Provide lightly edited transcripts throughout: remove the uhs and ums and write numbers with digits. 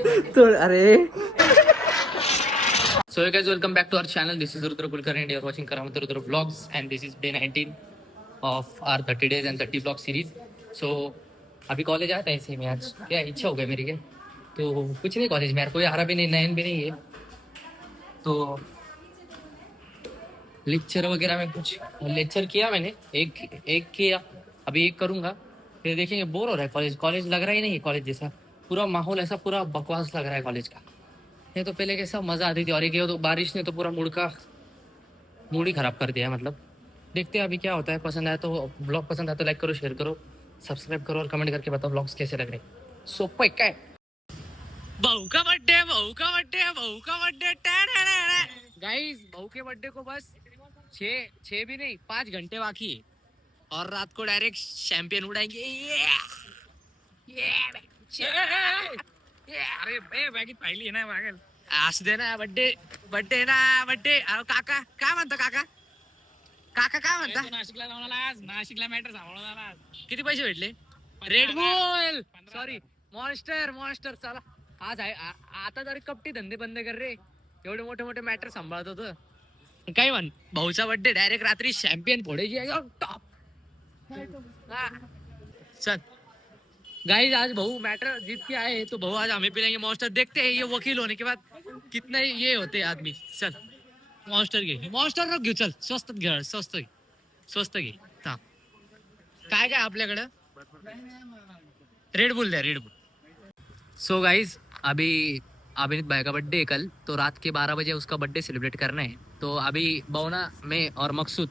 अरे So you guys, welcome back to our channel. This is Rudra Kulkarni and you are watching Karamata Rudra Vlogs, and this is day 19 of our 30 days and 30 vlog series. So अभी college आता है ऐसे में आज क्या इच्छा हो गई मेरी के तो कुछ नहीं कॉलेज में यार कोई आ रहा भी नहीं नयन भी नहीं है तो लेक्चर वगैरह में कुछ लेक्चर किया मैंने एक किया अभी एक करूंगा फिर देखेंगे बोर हो रहा है कॉलेज लग रहा ही नहीं है कॉलेज जैसा पूरा माहौल ऐसा पूरा बकवास लग रहा है कॉलेज का नहीं तो पहले कैसा मजा आती थी और एक तो बारिश ने तो पूरा मूड ही खराब कर दिया है मतलब देखते हैं अभी क्या होता है पसंद आया तो ब्लॉग पसंद आया तो लाइक करो शेयर करो सब्सक्राइब करो और कमेंट करके बताओ ब्लॉग्स कैसे लग रहे सोपं है काय बहू का बर्थडे गाइस बहू के बर्थडे को बस 6 भी नहीं 5 घंटे बाकी है और रात को डायरेक्ट शैंपियन उड़ाएंगे अरे बॅगेत पाहिली आहे ना मागेल असू दे ना बर्थडे काका काय म्हणता काका काय म्हणता नाशिकला मॅटर सांभाळून किती पैसे भेटले रेड बुल सॉरी मॉन्स्टर चला आज आहे आता जरी कपटी धंदे बंद कर रे एवढे मोठे मॅटर सांभाळत होतं काय म्हण भाऊचा बर्थडे डायरेक्ट रात्री चॅम्पियन फोडायची टॉप चल गाइस आज बहू मैटर जीत के आए तो बहू आज हमें पिलाएंगे मॉन्स्टर देखते हैं ये वकील होने के बाद कितने ये होते हैं आदमी चल मॉन्स्टर घेऊ चल स्वस्त घे काय आपल्याकडं रेड बुल सो गाइस अभी अभिनीत भाई का बर्थडे है कल तो रात के 12 बजे उसका बर्थडे सेलिब्रेट करना है तो अभी बौना मैं और मकसूद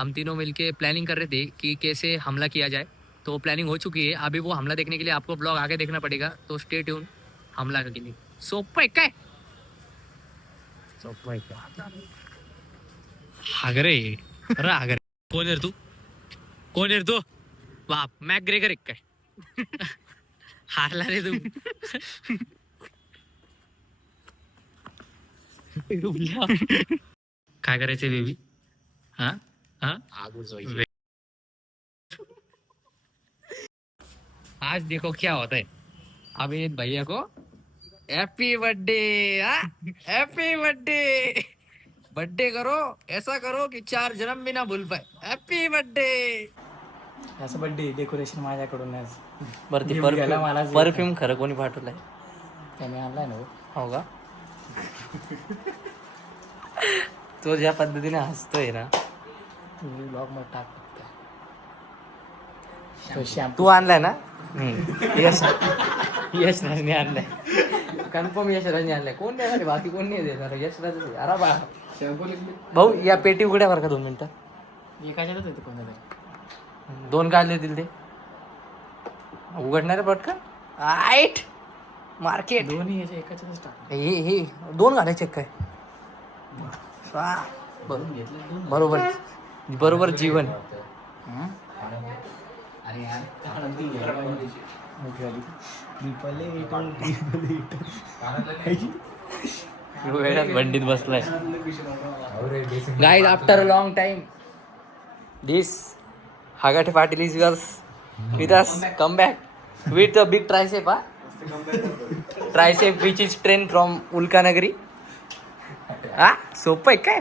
हम तीनों मिलके प्लानिंग कर रहे थे कि कैसे हमला किया जाए तो प्लानिंग हो चुकी है अभी वो हमला देखने के लिए आपको ब्लॉग आगे देखना पड़ेगा तो स्टे ट्यून हमला के लिए सोपं आहे काय हागरे कोण आहे तू बाप मॅकग्रेगर एक काय हारला रे तू काय करायचंय बेबी हा आज देखो क्या होता है अभिनीत भैया को हैप्पी बर्थडे करो ऐसा करो कि 4 जन्म भी ना भूल पाए हैप्पी बर्थडे असं बर्थडे डेकोरेशन माझ्याकडून वरती परफ्यूम खरं कोणी पाठवलाय त्याने आणलाय ना हो का तो ज्या पद्धतीने हसतोय ना तुम्ही ब्लॉग मध्ये टाक तू आणलाय ना यश राजने आणलाय कन्फर्म यश राजने आणलाय कोण देणार बाकी कोण नाही देणार यश राज अरे बा भाऊ या पेटी उघड्या बरं का 2 मिनिटं एकाच्यातच येतो कोणाला 2 काढले दिल ते उघडणार पटकन आईट मार्केट दोन्ही याच्या एकाच्यातच टाक हे 2 घालायचे काय बरोबर जीवन बंडीत बसलाय guys after a long time this हागाटे Patil is with us come back with a big tricep which is train from उल्कानगरी सोपं है क्या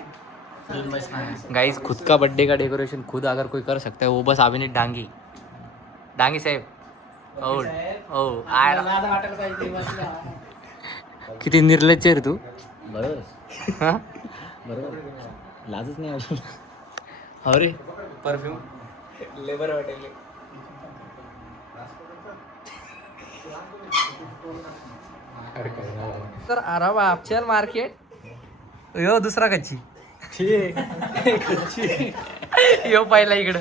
गाइस खुद का बर्थडे का डेकोरेशन खुद अगर कोई कर सकता है वो बस अभिनीत डांगी साहेब किती निर्लज्ज आहे रे तू बरोबर लाजच नाही अजून अरे परफ्यूम लेबर वाटेल तर अरे बाप चल मार्केट यो दुसरा कच्ची यो पहिला इकडं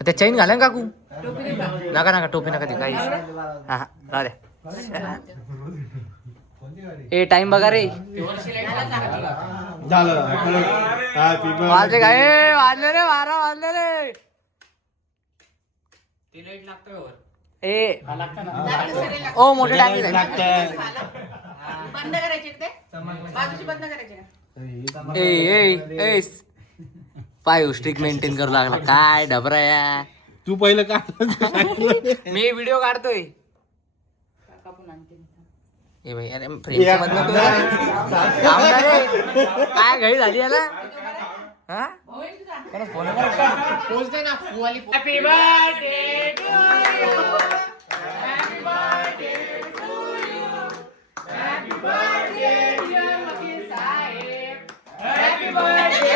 त्या चैन घाला काकू नका टोपी नका ती काही हा राहू द्या ए टाइम बघा रे वाजले काय वाजले रे 12 वाजले रे ए ओ मोठे टाकी बंद करायचे ते बाजूची बंद करायचे ए पाय स्ट्रिक मेंटेन करू लागला काय ढबरा या. तू पहिलं का मी व्हिडिओ काढतोय. ए भाई अरे फ्रेंडच्या मधनं तू थांब ना रे. काय घाई झाली याला हा त्याला फोन पोचते ना happy birthday to you happy birthday to you happy birthday dear वकील साहेब हॅपी बर्थडे.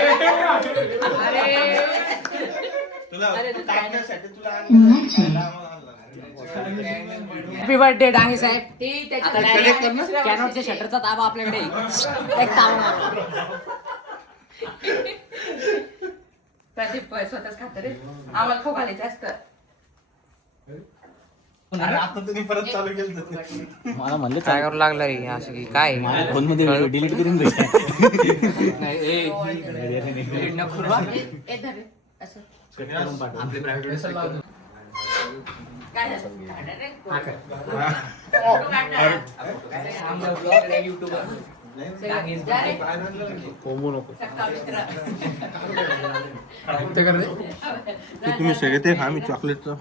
अरे हॅपी बर्थडे डांगे साहेब. कॅनॉटच्या शटरचा ताबा आपल्याकडे एक ताबा प्रदीप स्वतःच खात रे आम्हाला खाऊ घालायचं असतं. आता तुम्ही परत चालू केलं मला म्हणलं काय करू लागला रे असं की काय फोन मध्ये डिलीट करून दे. नको बा. ए धर रे, असं आपले प्रायव्हेट काय झालं? काढा रे. जा रे. सकाळ मित्र. तुम्ही सगळे ते खा मी चॉकलेटचं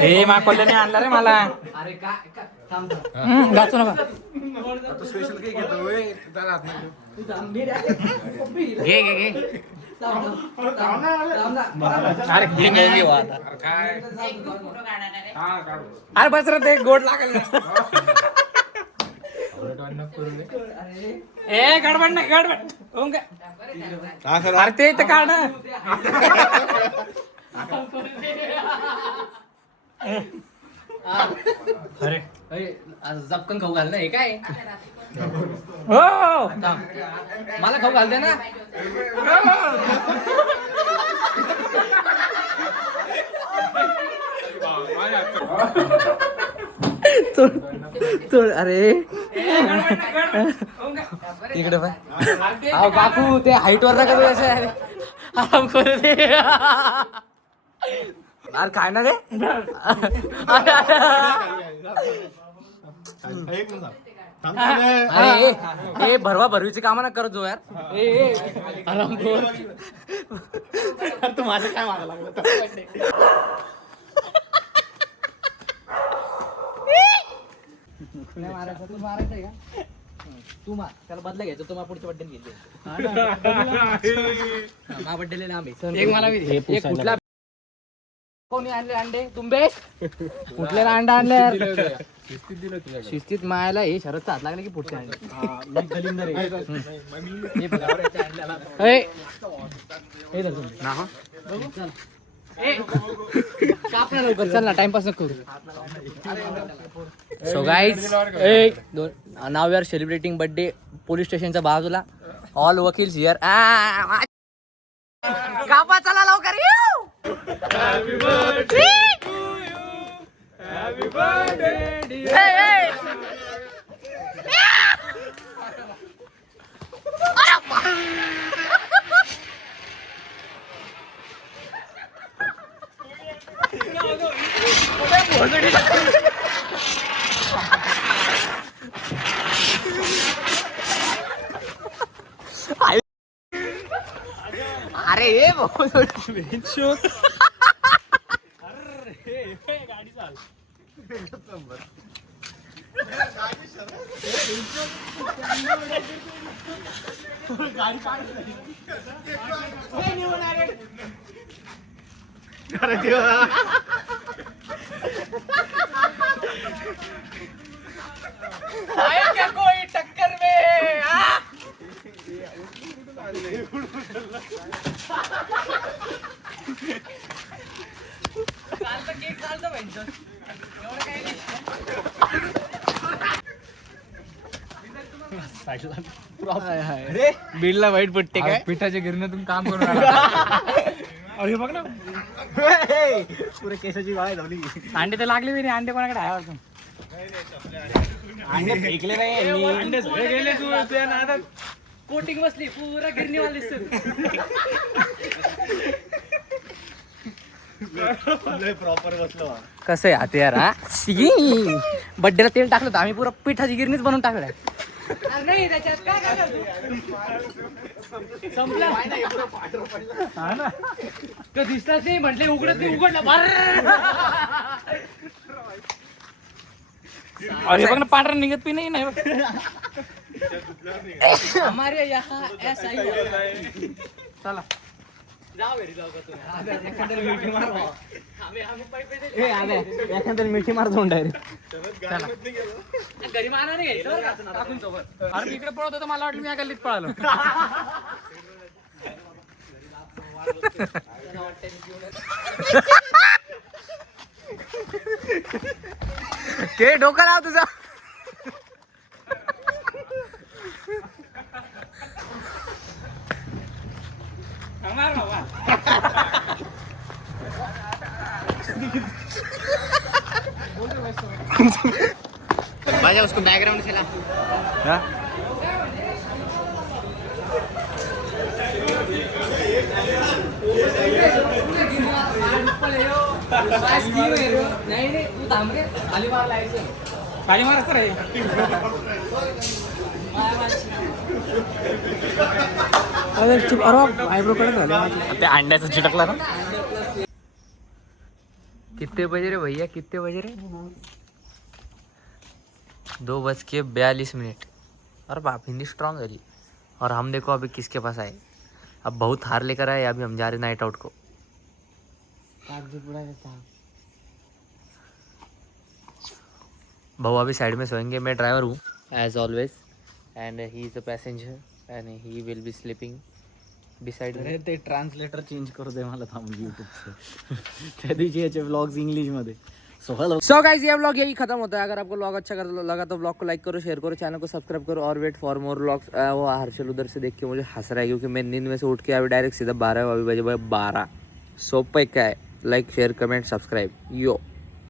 हे मागवल्याने आणला रे मला. अरे काय थांब गाचू नका. स्पेशल केक घेतो घे घे घे अरे घे घे घे आता. एक तू फोटो काढणार रे. अरे बस रे ते गोड लागेल. ए गडबड नाही गडबड. ओंग. अरे ते इथं काढ ना. अरे जपकन खाऊ घाल ना हे काय हो मला खाऊ घालते ना. चोळ अरे तिकडे पाय. अहो काकू ते हाईट वर नका असं आराम करू दे. अरे काय ना रे. अरे भरवा भरवीची कामं ना करत जो यार. आराम कर. तू माझं काय मागा लागलं. मारायचं तू मारायचंय का तू मार त्याला बदला घ्यायचा तुम्हाला पुढच्या बड्डे घेतले. मा बड्डेले लांब आहे. एक मला बी दे. एक कुठला कोणी आणले अंडे तुंबे कुठल्याला अंडा आणले यार. शिस्तीत मायाला हे शरदचा हात लागला की पुढचे अंडे. हे बघा. ए, हे धर तुम्ही. काप ना लवकर चल ना टाइमपास नको करू. सो गाईज एक दोन नाव we are celebrating birthday police स्टेशनच्या बाजूला ऑल वकील्स हिअर. कापा चला लवकर येऊ. Happy birthday to you happy birthday. अरे ये बहुत गाडी चाल. क्या कोई टक्कर में केक चालतं पाहिजे. बिलला वाईट पट्टे काय पिठाच्या गिरण्यातून काम करून अरे बघ ना पुरे केसाची गाळ झाली. अंडे तर लागले बी नाही. अंडे कोणाकडे आहे अजून. अंडे फेकले नाही. अंडे सगळे गेले. तू तुझ्या नादात कोटिंग बसली पुरा गिरणीवाला दिसतो. प्रॉपर बसलो. कसं आहे आता यार हा बड्डेला तेल टाकलं तर आम्ही पुरा पिठाची गिरणीच बनवून टाकलाय. नाही त्याच्यात काय संपला हा ना तो दिसलाच नाही म्हटले उघडत नाही उघडलं अरे बघ ना पांढरा निघत पी नाही बघ हमारे यहाँ ऐसा ही होता है चला जाओ घरी जाऊ का तुम्ही एखाद्याला मिठी मार एखाद्याला मिठी मार जाऊन डायरेक्ट घरी मारा नाही घ्यायचं टाकून सोबत अरे मी इकडे पळत होतो मला वाटलं मी या गल्लीत पळालो ते डोकं लाव तुझा बाजा उसको बैकग्राउंड चला नाही तू थांब रे खाली मार लायचं खाली मार असं रे आयब्रो कडे झाले ते अंड्याचं चिटकला ना कितने बजे रे भैया कितने बजे रे 2:42 और बाप हिंदी स्ट्रांग है जी। और हम देखो अभी किसके पास आए, अब बहुत हार लेकर आए, अभी हम जा रहे नाइट आउट को। भाऊ अभी साइड में सोएंगे, मैं ड्राइवर हूँ as always and he is a passenger and he will be sleeping beside me. ते ट्रान्सलेटर चेंज करू दे मला थांब यूट्यूबचं त्या दिवशी याचे व्लॉग्स इंग्लिशमध्ये सो गाइस ये व्लॉग यही खत्म होता है। अगर आपको व्लॉग अच्छा लगा तो व्लॉग को लाइक करो, शेयर करो, चैनल को सब्सक्राइब करो और वेट फॉर मोर व्लॉग्स। वो हर्षल उधर से देख के मुझे हंस रहा है क्योंकि मैं नींद में से उठ के अभी डायरेक्ट सीधा 12 बजे 12 सोप पे क्या है, लाइक शेयर कमेंट सब्सक्राइब यो।